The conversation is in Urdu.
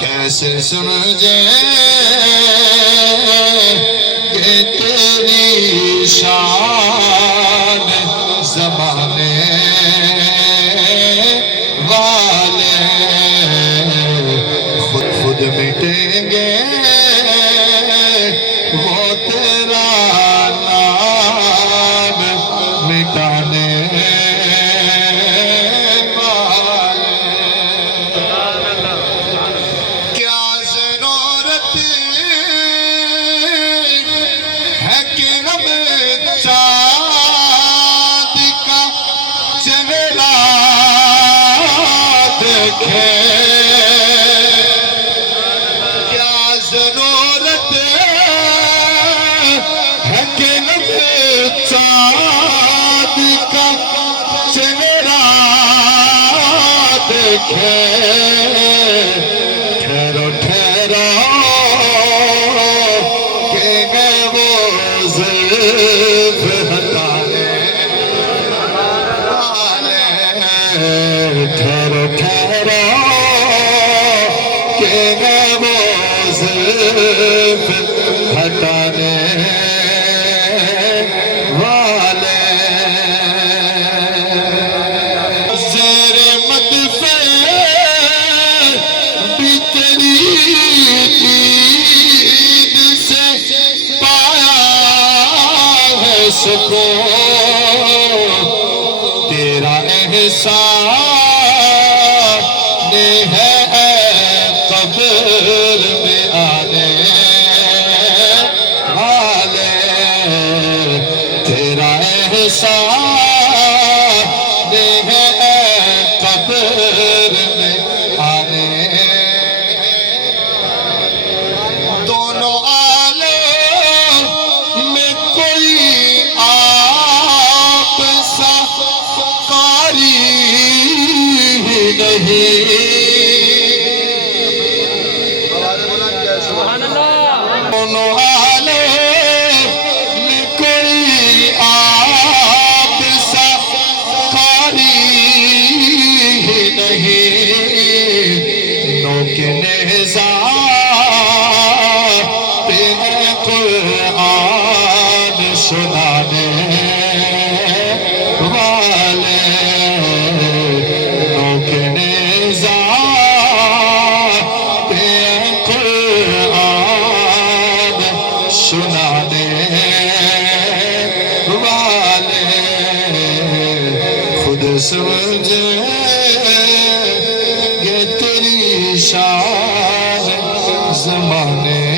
کیسے سمجھے کہ تیری شان زمانے والے خود مٹیں گے وہ تیرا نام مٹانے والے کیا ضرورت ہے کہ ہم چاند کا چہرہ دیکھیں ٹھہرو ٹھہرو کہ میں وہ زلف ہٹانے والے ٹھہرو ٹھہرو کہ میں وہ زلف ہٹانے والے کو تیرا احسان ہے قبر میں آنے والے تیرا احسان ہے قبر میں آنے دونوں دونوں عالم میں کوئی آپ سا قاری ہی نہیں نوک نیزہ پہ قرآن سنانے والے نوک نیزہ سنانے والے خود سمجھے یہ تیری شان زمانے